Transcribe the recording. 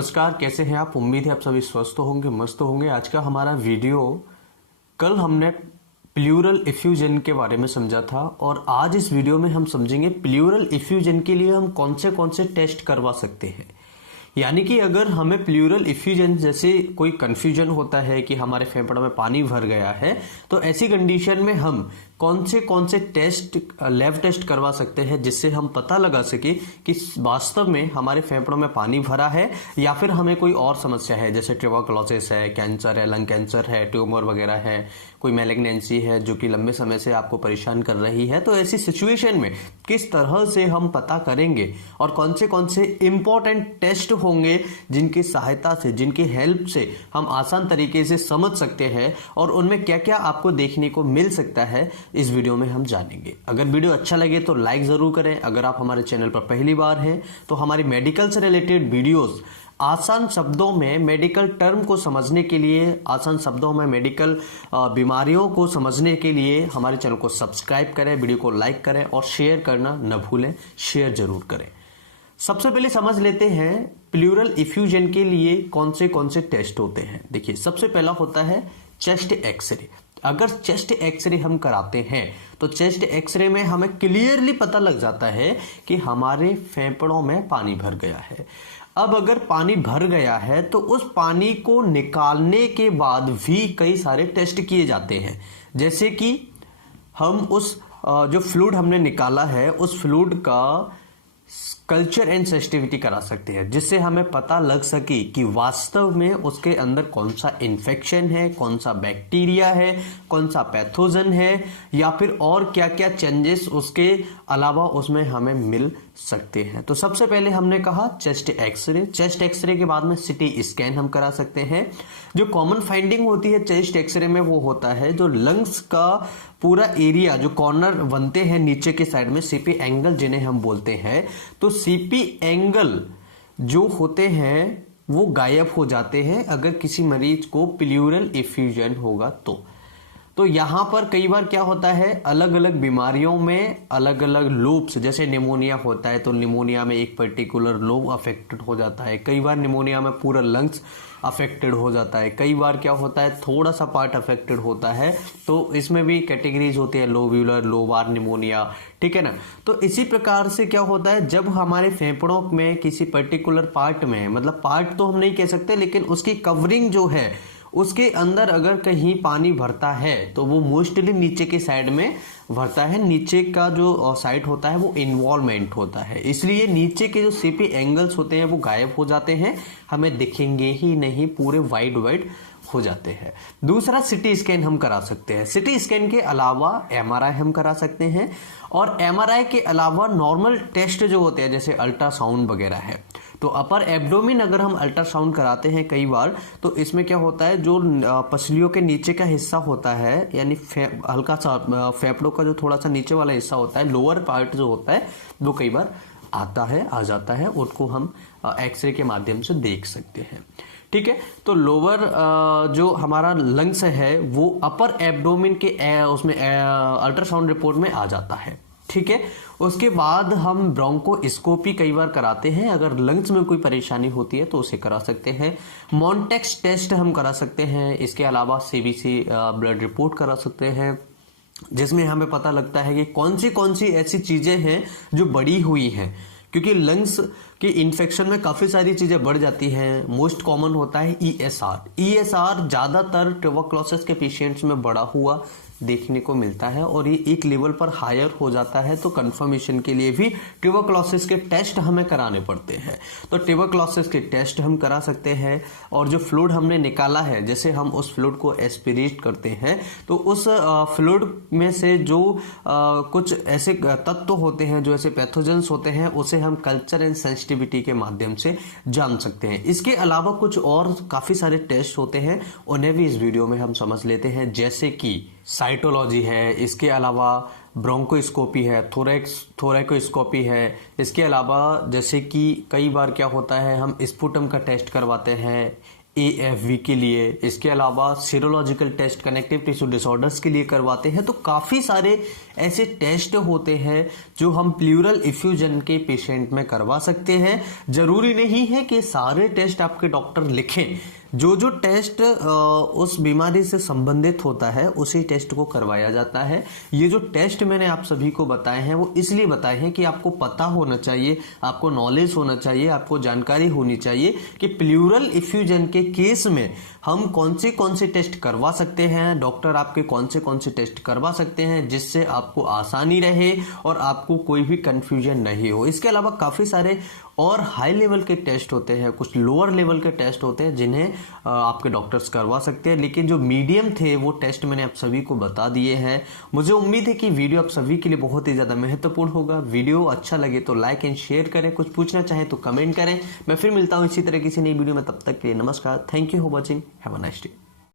नमस्कार, कैसे हैं आप। उम्मीद है आप सभी स्वस्थ होंगे, मस्त होंगे। आज का हमारा वीडियो, कल हमने प्लूरल इफ्यूजन के बारे में समझा था और आज इस वीडियो में हम समझेंगे प्लूरल इफ्यूजन के लिए हम कौन से टेस्ट करवा सकते हैं। यानी कि अगर हमें प्लूरल इफ्यूजन जैसे कोई कंफ्यूजन होता है कि हमारे फेफड़ों में पानी भर गया है, तो ऐसी कंडीशन में हम कौन से टेस्ट, लैब टेस्ट करवा सकते हैं जिससे हम पता लगा सके कि वास्तव में हमारे फेफड़ों में पानी भरा है या फिर हमें कोई और समस्या है, जैसे ट्यूबरकुलोसिस है, कैंसर है, लंग कैंसर है, ट्यूमर वगैरह है, कोई मैलिग्नेंसी है जो कि लंबे समय से आपको परेशान कर रही है। तो ऐसी सिचुएशन में किस तरह से हम पता करेंगे और कौन से इंपॉर्टेंट टेस्ट होंगे जिनकी सहायता से, जिनकी हेल्प से हम आसान तरीके से समझ सकते हैं और उनमें क्या क्या आपको देखने को मिल सकता है, इस वीडियो में हम जानेंगे। अगर वीडियो अच्छा लगे तो लाइक जरूर करें। अगर आप हमारे चैनल पर पहली बार हैं तो हमारी मेडिकल से रिलेटेड वीडियोस, आसान शब्दों में मेडिकल टर्म को समझने के लिए, आसान शब्दों में मेडिकल बीमारियों को समझने के लिए हमारे चैनल को सब्सक्राइब करें, वीडियो को लाइक करें और शेयर करना न भूलें। शेयर जरूर करें। सबसे पहले समझ लेते हैं प्लूरल इफ्यूजन के लिए कौन से टेस्ट होते हैं। देखिए, सबसे पहला होता है चेस्ट एक्सरे। अगर चेस्ट एक्सरे हम कराते हैं तो चेस्ट एक्सरे में हमें क्लियरली पता लग जाता है कि हमारे फेफड़ों में पानी भर गया है। अब अगर पानी भर गया है तो उस पानी को निकालने के बाद भी कई सारे टेस्ट किए जाते हैं, जैसे कि हम उस जो फ्लूइड हमने निकाला है उस फ्लूइड का कल्चर एंड सेंसिटिविटी करा सकते हैं, जिससे हमें पता लग सके कि वास्तव में उसके अंदर कौन सा इन्फेक्शन है, कौन सा बैक्टीरिया है, कौन सा पैथोजन है या फिर और क्या क्या चेंजेस उसके अलावा उसमें हमें मिल सकते हैं। तो सबसे पहले हमने कहा चेस्ट एक्सरे। चेस्ट एक्सरे के बाद में सिटी स्कैन हम करा सकते हैं। जो कॉमन फाइंडिंग होती है चेस्ट एक्सरे में वो होता है जो लंग्स का पूरा एरिया, जो कॉर्नर बनते हैं नीचे के साइड में, सीपी एंगल जिन्हें हम बोलते हैं, तो सीपी एंगल जो होते हैं वो गायब हो जाते हैं अगर किसी मरीज को प्लूरल इफ्यूजन होगा तो यहां पर कई बार क्या होता है, अलग अलग बीमारियों में अलग अलग लोब्स, जैसे निमोनिया होता है तो निमोनिया में एक पर्टिकुलर लोब अफेक्टेड हो जाता है। कई बार निमोनिया में पूरा लंग्स अफेक्टेड हो जाता है। कई बार क्या होता है, थोड़ा सा पार्ट अफेक्टेड होता है। तो इसमें भी कैटेगरीज होती है, लोब्यूलर, लोबार निमोनिया, ठीक है ना। तो इसी प्रकार से क्या होता है, जब हमारे फेफड़ों में किसी पर्टिकुलर पार्ट में, मतलब पार्ट तो हम नहीं कह सकते लेकिन उसकी कवरिंग जो है उसके अंदर अगर कहीं पानी भरता है तो वो मोस्टली नीचे के साइड में भरता है। नीचे का जो साइड होता है वो इन्वॉल्वमेंट होता है, इसलिए नीचे के जो सीपी एंगल्स होते हैं वो गायब हो जाते हैं, हमें दिखेंगे ही नहीं, पूरे वाइड हो जाते हैं। दूसरा, सिटी स्कैन हम करा सकते हैं। सिटी स्कैन के अलावा एमआरआई हम करा सकते हैं और एमआरआई के अलावा नॉर्मल टेस्ट जो होते हैं जैसे अल्ट्रासाउंड वगैरह है। तो अपर एब्डोमेन अगर हम अल्ट्रासाउंड कराते हैं कई बार, तो इसमें क्या होता है, जो पसलियों के नीचे का हिस्सा होता है, यानी हल्का सा फेफड़ों का जो थोड़ा सा नीचे वाला हिस्सा होता है, लोअर पार्ट जो होता है, वो कई बार आ जाता है, उनको हम एक्सरे के माध्यम से देख सकते हैं। ठीक है, तो लोअर जो हमारा लंग्स है वो अपर एब्डोमेन के उसमें अल्ट्रासाउंड रिपोर्ट में आ जाता है। ठीक है, उसके बाद हम ब्रोंकोस्कोपी कई बार कराते हैं। अगर लंग्स में कोई परेशानी होती है तो उसे करा सकते हैं। मॉन्टेक्स टेस्ट हम करा सकते हैं। इसके अलावा सीबीसी ब्लड रिपोर्ट करा सकते हैं, जिसमें हमें पता लगता है कि कौन सी ऐसी चीजें हैं जो बढ़ी हुई हैं, क्योंकि लंग्स के इन्फेक्शन में काफी सारी चीजें बढ़ जाती हैं। मोस्ट कॉमन होता है ईएसआर ज्यादातर ट्यूबरकुलोसिस के पेशेंट्स में बढ़ा हुआ देखने को मिलता है और ये एक लेवल पर हायर हो जाता है, तो कंफर्मेशन के लिए भी ट्यूबरकुलोसिस के टेस्ट हमें कराने पड़ते हैं। तो ट्यूबरकुलोसिस के टेस्ट हम करा सकते हैं और जो फ्लूइड हमने निकाला है, जैसे हम उस फ्लूइड को एस्पिरेट करते हैं तो उस फ्लूइड में से जो कुछ ऐसे तत्व होते हैं, जो ऐसे पैथोजेंस होते हैं, उसे हम कल्चर एंड सेंसिटिविटी के माध्यम से जान सकते हैं। इसके अलावा कुछ और काफी सारे टेस्ट होते हैं, उन्हें भी इस वीडियो में हम समझ लेते हैं, जैसे कि साइटोलॉजी है, इसके अलावा ब्रोंकोस्कोपी है, थोरैकोस्कोपी है। इसके अलावा जैसे कि कई बार क्या होता है, हम स्पुटम का टेस्ट करवाते हैं, AFV के लिए, इसके अलावा serological test connective tissue disorders के लिए करवाते हैं। तो काफ़ी सारे ऐसे टेस्ट होते हैं जो हम प्लूरल इफ्यूजन के पेशेंट में करवा सकते हैं। जरूरी नहीं है कि सारे टेस्ट आपके डॉक्टर लिखें, जो जो टेस्ट उस बीमारी से संबंधित होता है उसी टेस्ट को करवाया जाता है। ये जो टेस्ट मैंने आप सभी को बताए हैं वो इसलिए बताए हैं कि आपको पता होना चाहिए, आपको नॉलेज होना चाहिए, आपको जानकारी होनी चाहिए कि प्लूरल इफ्यूजन के केस में हम कौन से टेस्ट करवा सकते हैं, डॉक्टर आपके कौन से टेस्ट करवा सकते हैं, जिससे आपको आसानी रहे और आपको कोई भी कंफ्यूजन नहीं हो। इसके अलावा काफ़ी सारे और हाई लेवल के टेस्ट होते हैं, कुछ लोअर लेवल के टेस्ट होते हैं जिन्हें आपके डॉक्टर्स करवा सकते हैं, लेकिन जो मीडियम थे वो टेस्ट मैंने आप सभी को बता दिए हैं। मुझे उम्मीद है कि वीडियो आप सभी के लिए बहुत ही ज़्यादा महत्वपूर्ण होगा। वीडियो अच्छा लगे तो लाइक एंड शेयर करें, कुछ पूछना चाहें तो कमेंट करें। मैं फिर मिलता हूँ इसी तरह किसी नई वीडियो में, तब तक के लिए नमस्कार। Thank you for watching, have a nice day.